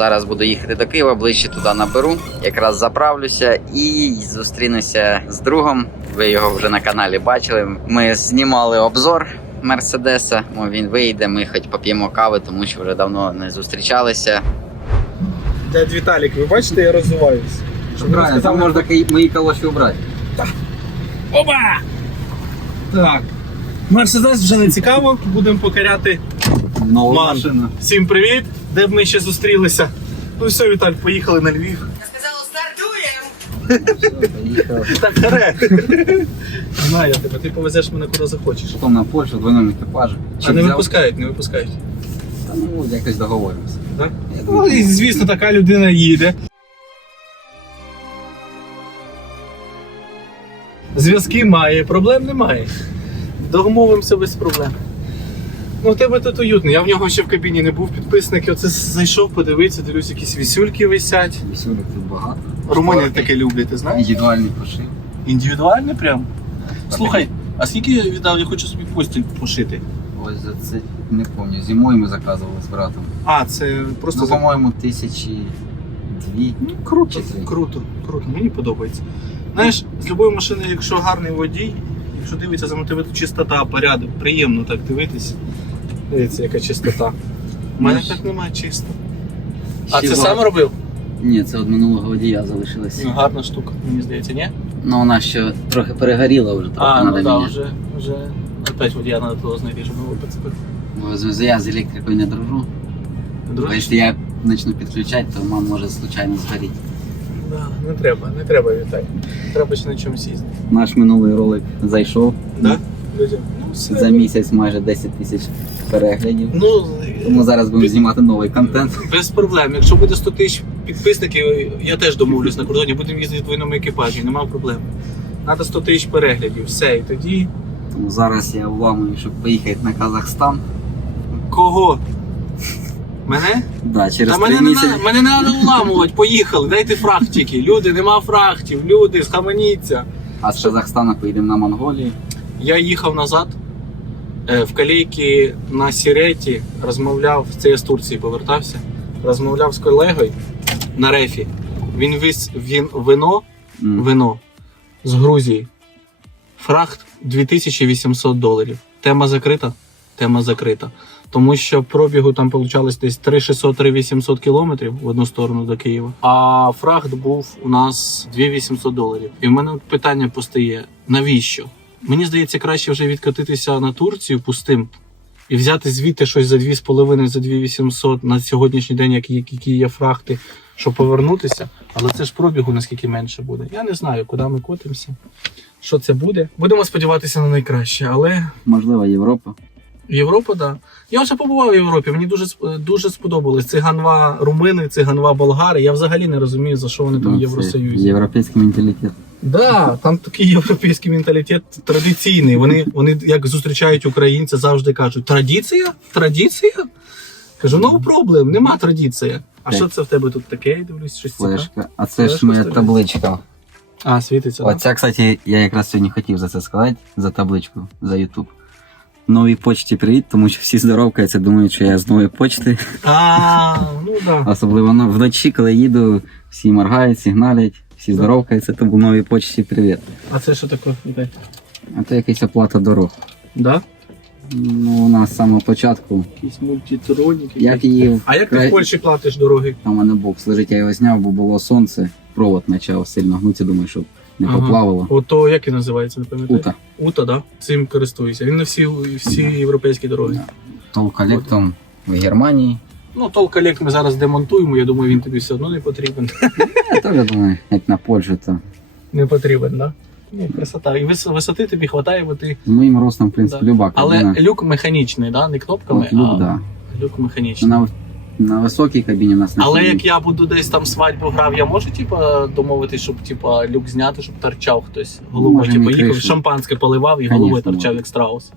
Зараз буду їхати до Києва, ближче туди наберу. Якраз заправлюся і зустрінуся з другом. Ви його вже на каналі бачили. Ми знімали обзор Мерседеса. Він вийде, ми хоч поп'ємо кави, тому що вже давно не зустрічалися. Дядь Віталік, ви бачите, я розвиваюсь. Щоб ви сказали- мої калоші убрати. Опа! Так. Мерседес вже не цікаво, будемо покоряти. Нову Ман. Всім привіт! Де б ми ще зустрілися? Ну все, Віталь, поїхали на Львів. Я сказала, стартуємо! Так, харе. Знаю я тебе, ти повезеш мене куди захочеш. Потім на Польщу в двойному екіпажі. А не випускають, не випускають. Та ну якось договоримося. Так? Ну, і, звісно, така людина їде. Зв'язки має, проблем немає. Домовимося без проблем. Ну, у тебе тут уютно. Я в нього ще в кабіні не був підписник. Оце зайшов, подивитися, дивлюсь, якісь вісюльки висять. Вісюлік тут багато. Румуни таке люблять, ти знаєш? Індивідуальний пошив. Індивідуальне прям. Слухай, а скільки я віддав, я хочу собі постіль пошити. Ось за це не пам'ятаю. Зимою ми заказували з братом. А, це просто Ну, за- по-моєму, тисячі дві. Ну, круто, Чи три? круто, круто, мені подобається. Знаєш, з любої машини, якщо гарний водій, якщо дивиться за мотиви, то чистота, порядок, приємно так дивитись. Дивіться, яка чистота. У мене так немає чисто. А це сам робив? Ні, це від минулого водія залишилось. Ну, гарна штука, мені здається, ні? Ну, вона ще трохи перегоріла вже, трохи А, ну надо так, міняти. вже, вже опять водія треба того знайти, щоб його підцепити. Бо з- Я з електрикою не дружу. Бо якщо я почну підключати, то мама може случайно згоріти. Да, не треба, не треба Віталій. Треба ще на чомусь їздити. Наш минулий ролик зайшов. Да? Людям? Ну, все. За місяць майже 10 тисяч переглядів. Ну, Тому зараз будемо знімати новий контент. Без проблем. Якщо буде 100 тисяч підписників, я теж домовлюсь на кордоні, будемо їздити в двойному екіпажі, нема проблем. Треба 100 тисяч переглядів, все, і тоді. Тому зараз я вламую, щоб поїхати на Казахстан. Кого? Мене? Да, через Та три мене не, місяці. мене не треба уламувати, поїхали, дайте фрахтики. Люди, нема фрахтів, люди, схаменіться. А з Казахстана поїдемо на Монголію. Я їхав назад е, в калійки на Сіреті, розмовляв, це я з Турції повертався, розмовляв з колегою на рефі. Він віз він вино М. вино з Грузії. Фрахт 2800 доларів. Тема закрита? Тема закрита. Тому що пробігу там получалось десь 3600-3800 кілометрів в одну сторону до Києва. А фрахт був у нас 2800 доларів. І в мене питання постає: навіщо? Мені здається, краще вже відкатитися на Турцію пустим і взяти звідти щось за 2,5 за 2800 на сьогоднішній день, які, є фрахти, щоб повернутися. Але це ж пробігу наскільки менше буде. Я не знаю, куди ми котимося. Що це буде? Будемо сподіватися на найкраще, але Можливо, Європа. Європа, да. Я вже побував в Європі. Мені дуже дуже сподобалось. Циганва румини, циганва болгари. Я взагалі не розумію, за що вони там в Ну, Євросоюзі. Європейський менталітет. Да, там такий європейський менталітет традиційний. Вони, вони як зустрічають українця, завжди кажуть: традиція? Традиція? Кажу, no problem, нема традиції. А Так. що це в тебе тут таке? Я дивлюсь, щось цікаве. Флешка. А це ж моя стоїть. табличка. А, світиться. Да? Оця, кстати, я якраз сьогодні хотів за це сказати, за табличку, за YouTube. Новій почті привіт, тому що всі здоровкаються, думають, що я з нової почти. А, ну да. Особливо ну, вночі, коли їду, всі моргають, сигналять, всі здоровкаються, тому новій почті привіт. А це що таке? А то якась оплата дорог. Да? Ну, у нас з самого початку. Якісь мультитроніки. Як її А як ти в Польщі платиш дороги? Там у мене бокс лежить, я його зняв, бо було сонце, провод почав сильно гнутися, думаю, щоб не Ага. поплавало. Ото як він називається, не пам'ятаю? Ута. Ута, да? Цим користуюся. Він на всі, всі європейські дороги. Тол колектом в Германії. Ну, тол колект ми зараз демонтуємо, я думаю, він тобі все одно не потрібен. Я теж думаю, як на Польщу, то Не потрібен, да? Ні, красота. І висоти тобі вистачає, бо ти. моїм ростом, в принципі, Да. люба Але люк механічний, да? не кнопками, От люк, а да. люк механічний. На, на високій кабіні в нас не Але як я буду десь там свадьбу грав, я можу типа домовитись, щоб типа люк зняти, щоб торчав хтось головою. Можемо Типа їхав, кришу. шампанське поливав і головою Конечно, торчав як страус.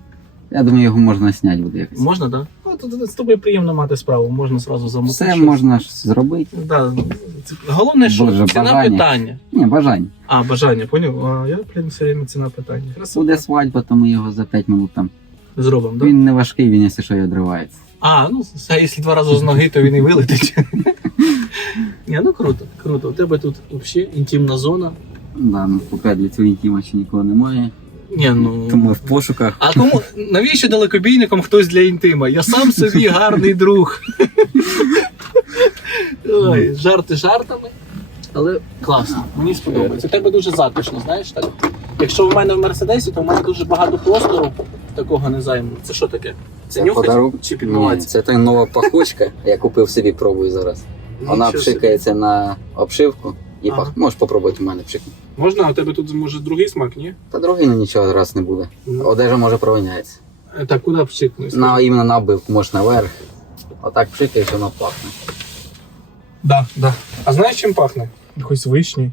Я думаю, його можна зняти буде якось. Можна, так? Да? Ну, то- то з тобою приємно мати справу, можна зразу замовити. Все щось. можна ж зробити. Да. це- Головне, що Боже, ціна бажання. питання. Ні, бажання. А, бажання, поняв? А я, блін, все время ціна питання. Красота. Буде свадьба, то ми його за 5 минут там. Зробимо, да? Він не важкий, він якщо що і одривається. А, ну, а якщо два рази з ноги, то він і вилетить. Ні, ну круто, круто. У тебе тут взагалі інтимна зона. Да, ну поки для цього інтіма ще нікого немає. Ні, ну. Тому в пошуках. А кому навіщо далекобійникам хтось для інтима? Я сам собі гарний друг. Ой, жарти жартами. Але класно, мені сподобається. У тебе дуже затишно, знаєш так? Якщо в мене в Мерседесі, то в мене дуже багато простору такого не займу. Це що таке? Це нюхать подарунок? чи Ні, це та нова пахучка. Я купив собі, пробую зараз. Вона Нічого собі. пшикається на обшивку і Ага. пах. Можеш попробувати у мене пшикнути. Можна, а у тебе тут може другий смак, ні? Та другий ну, нічого раз не буде. Одежа може провиняється. Так, куди пшикнути? На іменно на обивку, можеш наверх. Отак пшикаєш, воно пахне. Да, да. А знаєш, чим пахне? Якось вишні.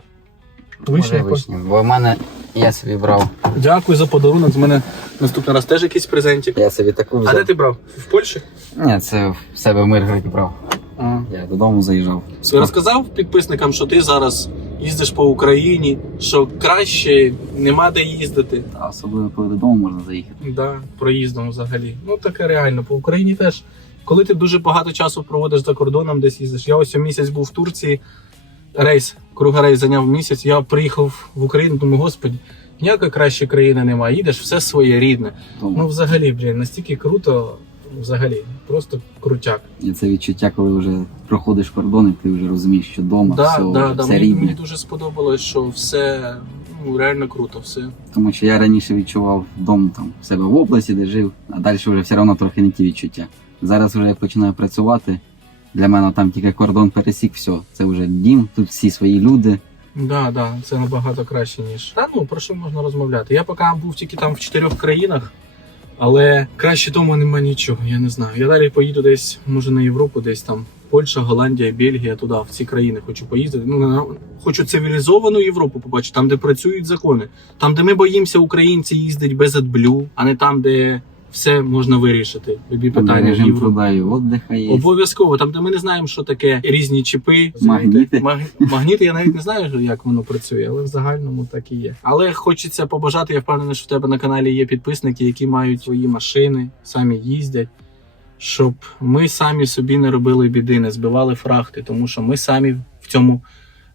Може, вишня. Бо в мене я собі брав. Дякую за подарунок. З мене наступний раз теж якийсь презентик. Я собі таку А де ти брав? В Польщі? Ні, це в себе в Миргороді брав. Ага. Я додому заїжджав. Розказав підписникам, що ти зараз їздиш по Україні, що краще нема де їздити. А особливо коли додому можна заїхати. Да, проїздом взагалі. Ну таке реально. По Україні теж. Коли ти дуже багато часу проводиш за кордоном, десь їздиш. Я ось місяць був в Турції, рейс, кругорейс зайняв місяць. Я приїхав в Україну, думаю, господи, ніякої кращої країни немає. Їдеш, все своє рідне. Тому Ну, взагалі, блін, настільки круто, взагалі, просто крутяк. І це відчуття, коли вже проходиш кордон, і ти вже розумієш, що вдома Да, все, да, да. все Мені, рідне. мені дуже сподобалось, що все ну, реально круто. Все. Тому що я раніше відчував вдома там в себе в області, де жив, а далі вже все одно трохи не ті відчуття. Зараз вже я починаю працювати. Для мене там тільки кордон пересік, все. Це вже дім, тут всі свої люди. Да, да, це набагато краще, ніж. Та ну про що можна розмовляти? Я поки був тільки там в чотирьох країнах, але краще тому нема нічого, я не знаю. Я далі поїду десь, може на Європу, десь там Польща, Голландія, Бельгія, туди, в ці країни хочу поїздити. Ну, на- хочу цивілізовану Європу побачити, там, де працюють закони, там, де ми боїмося українці їздить без AdBlue, а не там, де все можна вирішити. Любі Там питання режим труда і віддиха є. Обов'язково, там, де ми не знаємо, що таке різні чіпи, Магніти. Маг- Магніти, я навіть не знаю, як воно працює, але в загальному так і є. Але хочеться побажати, я впевнений, що в тебе на каналі є підписники, які мають свої машини, самі їздять, щоб ми самі собі не робили біди, не збивали фрахти, тому що ми самі в цьому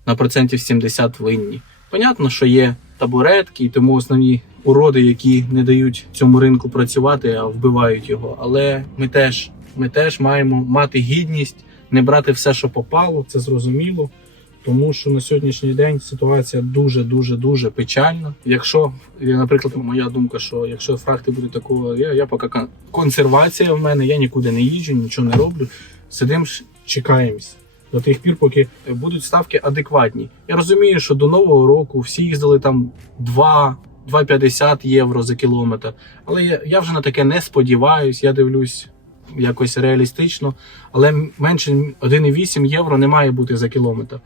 на процентів 70 винні. Понятно, що є табуретки, і тому основні уроди, які не дають цьому ринку працювати, а вбивають його. Але ми теж, ми теж маємо мати гідність, не брати все, що попало, це зрозуміло. Тому що на сьогоднішній день ситуація дуже дуже дуже печальна. Якщо, наприклад, моя думка, що якщо фрахти будуть такого, я, я поки консервація в мене, я нікуди не їжджу, нічого не роблю. Сидимо, чекаємось до тих пір, поки будуть ставки адекватні. Я розумію, що до нового року всі їздили там 2, 2,50 євро за кілометр. Але я, я вже на таке не сподіваюсь. Я дивлюсь якось реалістично, але менше 1,8 євро не має бути за кілометр.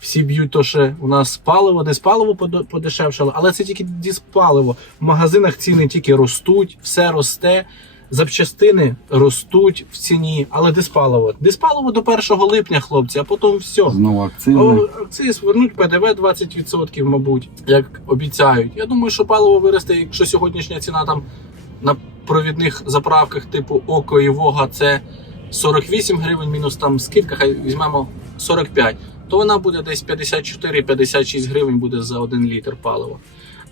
Всі б'ють то, що у нас паливо, десь паливо подешевшало, але це тільки диспаливо. В магазинах ціни тільки ростуть, все росте. Запчастини ростуть в ціні, але диспаливо. Диспаливо до 1 липня, хлопці, а потім все. Знову акцизи. Акциз вернуть ПДВ 20%, мабуть, як обіцяють. Я думаю, що паливо виросте, якщо сьогоднішня ціна там на провідних заправках типу Око і Вога це 48 гривень, мінус там скидка, хай візьмемо 45, то вона буде десь 54-56 гривень буде за 1 літр палива.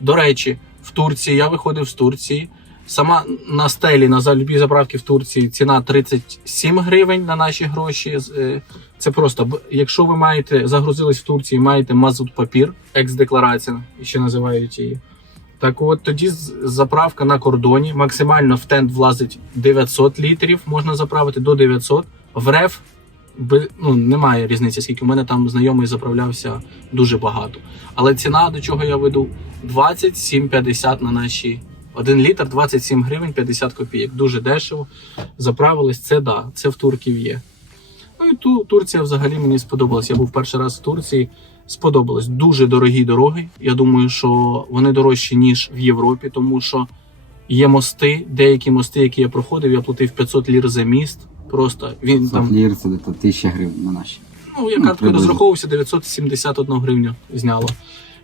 До речі, в Турції я виходив з Турції. Сама на стелі на за- любі заправки в Турції ціна 37 гривень на наші гроші. Е, Це просто якщо ви маєте загрузились в Турції, маєте мазут папір, екс-декларація, ще називають її. Так от тоді заправка на кордоні максимально в тент влазить 900 літрів, можна заправити до 900. В РЕФ ну, немає різниці, скільки у мене там знайомий заправлявся дуже багато. Але ціна, до чого я веду, 27,50 на наші 1 літр 27 гривень 50 копійок. Дуже дешево. Заправились, це да, це в турків є. Ну і ту Турція взагалі мені сподобалась. Я був перший раз в Турції. Сподобалось дуже дорогі дороги. Я думаю, що вони дорожчі ніж в Європі, тому що Є мости, деякі мости, які я проходив, я платив 500 лір за міст. Просто він там, Софлір це десь 1000 гривень на наші. ну я ну, карткою розраховувався, 971 гривню зняло.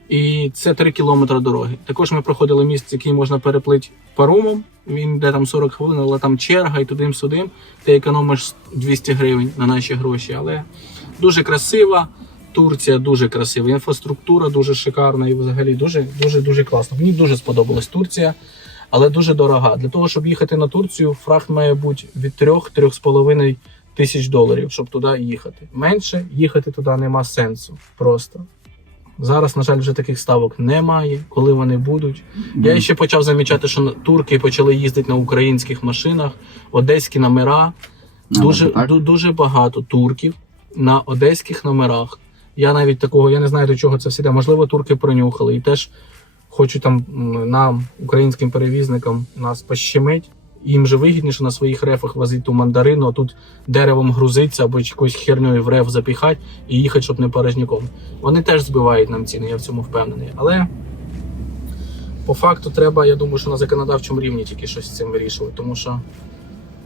І це 3 кілометри дороги. Також ми проходили міст, який можна переплити паромом. Він йде там 40 хвилин, але там черга і туди-сюди. Ти економиш 200 гривень на наші гроші. Але дуже красива. Турція дуже красива. Інфраструктура дуже шикарна і взагалі дуже дуже дуже класно. Мені дуже сподобалась Турція, але дуже дорога. Для того, щоб їхати на Турцію, фрахт має бути від 3-3,5 тисяч доларів, щоб туди їхати. Менше їхати туди нема сенсу. Просто. Зараз, на жаль, вже таких ставок немає. Коли вони будуть. Я ще почав замічати, що турки почали їздити на українських машинах, одеські номера. Дуже, дуже багато турків на одеських номерах. Я навіть такого, я не знаю до чого це все йде. Можливо, турки пронюхали і теж хочуть там нам, українським перевізникам, нас пощемить. Їм же вигідніше на своїх рефах возити ту мандарину, а тут деревом грузиться або якоюсь херньою в реф запіхати і їхати, щоб не порожняком. Вони теж збивають нам ціни, я в цьому впевнений. Але по факту треба, я думаю, що на законодавчому рівні тільки щось з цим вирішувати, тому що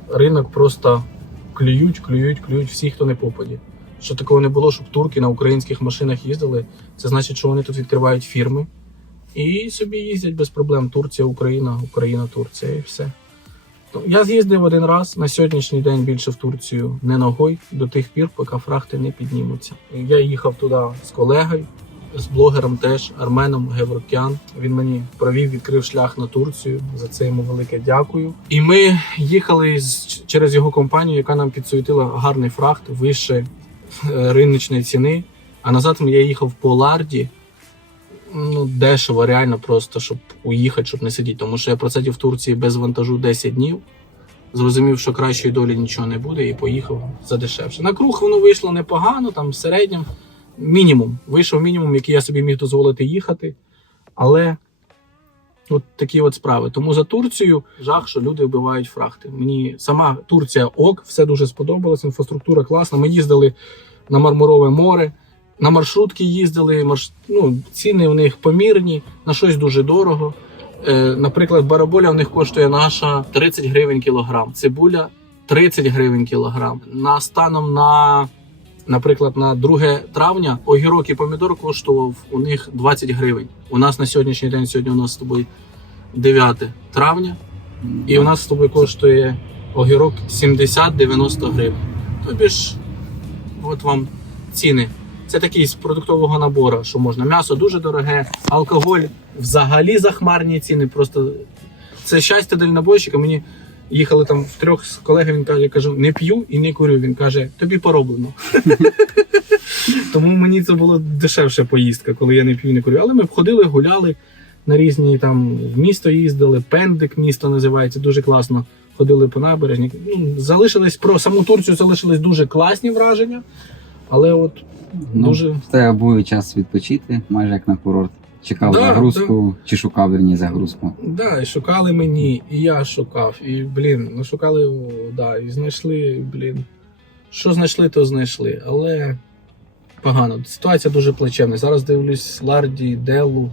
ринок просто клюють, клюють, клюють всі, хто не попаді. Що такого не було, щоб турки на українських машинах їздили. Це значить, що вони тут відкривають фірми і собі їздять без проблем. Турція, Україна, Україна, Турція і все. То Я з'їздив один раз на сьогоднішній день більше в Турцію не ногой до тих пір, поки фрахти не піднімуться. Я їхав туди з колегою, з блогером теж Арменом Геврокян. Він мені провів, відкрив шлях на Турцію. За це йому велике дякую. І ми їхали через його компанію, яка нам підсуетила гарний фрахт вище е, риночної ціни. А назад я їхав по Ларді. Ну, дешево, реально просто, щоб уїхати, щоб не сидіти. Тому що я просидів в Турції без вантажу 10 днів. Зрозумів, що кращої долі нічого не буде, і поїхав за дешевше. На круг воно вийшло непогано, там в середньому мінімум. Вийшов мінімум, який я собі міг дозволити їхати. Але от такі от справи. Тому за Турцію жах, що люди вбивають фрахти. Мені сама Турція ок, все дуже сподобалось, інфраструктура класна. Ми їздили на Мармурове море. На маршрутки їздили, марш... ну, ціни у них помірні, на щось дуже дорого. Е, наприклад, бараболя у них коштує наша 30 гривень кілограм, цибуля 30 гривень кілограм. На станом на, наприклад, на 2 травня огірок і помідор коштував у них 20 гривень. У нас на сьогоднішній день, сьогодні у нас з тобою 9 травня, і у нас з тобою коштує огірок 70-90 гривень. Тобі ж, от вам ціни. Це такий з продуктового набору, що можна. М'ясо дуже дороге, алкоголь взагалі захмарні ціни. Просто це щастя дальнобойщика. Мені їхали там в трьох з колеги. Він каже, я кажу, не п'ю і не курю. Він каже, тобі пороблено. Тому мені це було дешевша поїздка, коли я не п'ю, не курю. Але ми ходили, гуляли на різні там в місто їздили. Пендик місто називається, дуже класно. Ходили по набережні. Ну, залишились про саму Турцію залишились дуже класні враження. Але от Ну, дуже тебе був час відпочити, майже як на курорт. Чекав Да, загрузку, чи шукав верні загрузку. Да, і шукали мені, і я шукав. І, блін, ну шукали, да, і знайшли, блін. Що знайшли, то знайшли. Але погано. Ситуація дуже плачевна. Зараз дивлюсь Ларді, Делу,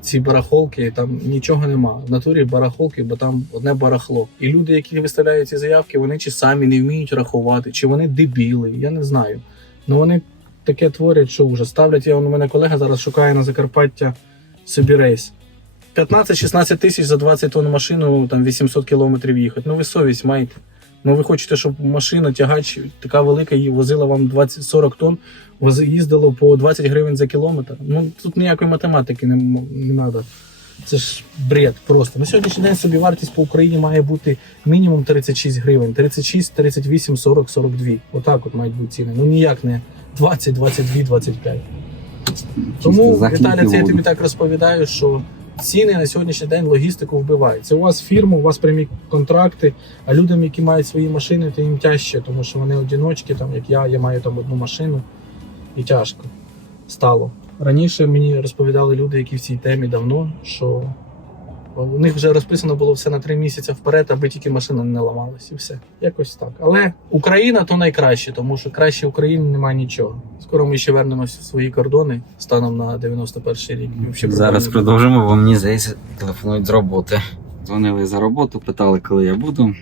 ці барахолки, там нічого нема. В натурі барахолки, бо там одне барахло. І люди, які виставляють ці заявки, вони чи самі не вміють рахувати, чи вони дебіли, я не знаю. Ну вони таке творять, що вже ставлять. Я, у мене колега зараз шукає на Закарпаття собі рейс. 15-16 тисяч за 20 тонн машину, там 800 кілометрів їхати. Ну ви совість маєте. Ну ви хочете, щоб машина, тягач така велика, її возила вам 20-40 тонн, вози- їздило по 20 гривень за кілометр. Ну тут ніякої математики не треба. Це ж бред просто. На сьогоднішній день собі вартість по Україні має бути мінімум 36 гривень. 36, 38, 40, 42. Отак от мають бути ціни. Ну ніяк не 20, 22, 25. Тому, Віталя, це я тобі так розповідаю, що ціни на сьогоднішній день логістику вбивають. Це у вас фірма, у вас прямі контракти, а людям, які мають свої машини, то їм тяжче, тому що вони одиночки, там, як я, я маю там одну машину, і тяжко стало. Раніше мені розповідали люди, які в цій темі давно, що у них вже розписано було все на три місяці вперед, аби тільки машина не ламалась, і все. Якось так. Але Україна то найкраще, тому що краще України немає нічого. Скоро ми ще вернемося в свої кордони станом на 91 рік. Взагалі Зараз продовжимо, бо мені здається, телефонують з роботи. Дзвонили за роботу, питали, коли я буду.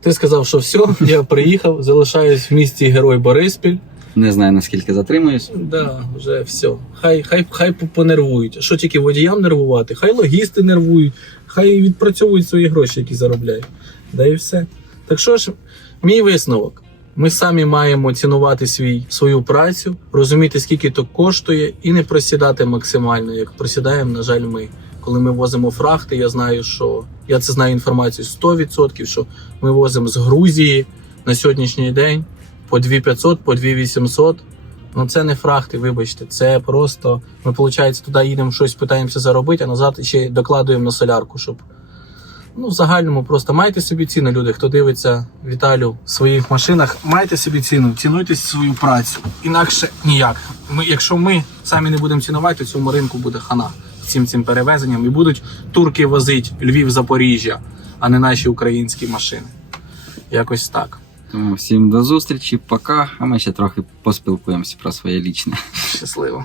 Ти сказав, що все, я приїхав, залишаюсь в місті Герой Бориспіль. Не знаю наскільки затримуюсь. Да, вже все. Хай, хай, хай понервують. Що тільки водіям нервувати? Хай логісти нервують, хай відпрацьовують свої гроші, які заробляють. Да і все. Так що ж, мій висновок. Ми самі маємо цінувати свій, свою працю, розуміти, скільки то коштує, і не просідати максимально, як просідаємо, на жаль, ми. Коли ми возимо фрахти, я знаю, що я це знаю інформацію 100%, що ми возимо з Грузії на сьогоднішній день по 2500, по 2800. Ну це не фрахти, вибачте, це просто ми, виходить, туди їдемо, щось питаємося заробити, а назад ще докладуємо на солярку, щоб. Ну, в загальному просто майте собі ціну, люди, хто дивиться Віталю в своїх машинах, майте собі ціну, цінуйте свою працю. Інакше ніяк. Ми, якщо ми самі не будемо цінувати, то цьому ринку буде хана цим цим перевезенням. І будуть турки возити Львів, Запоріжжя, а не наші українські машини. Якось так. Тому всім до зустрічі, пока. А ми ще трохи поспілкуємося про своє лічне. Щасливо.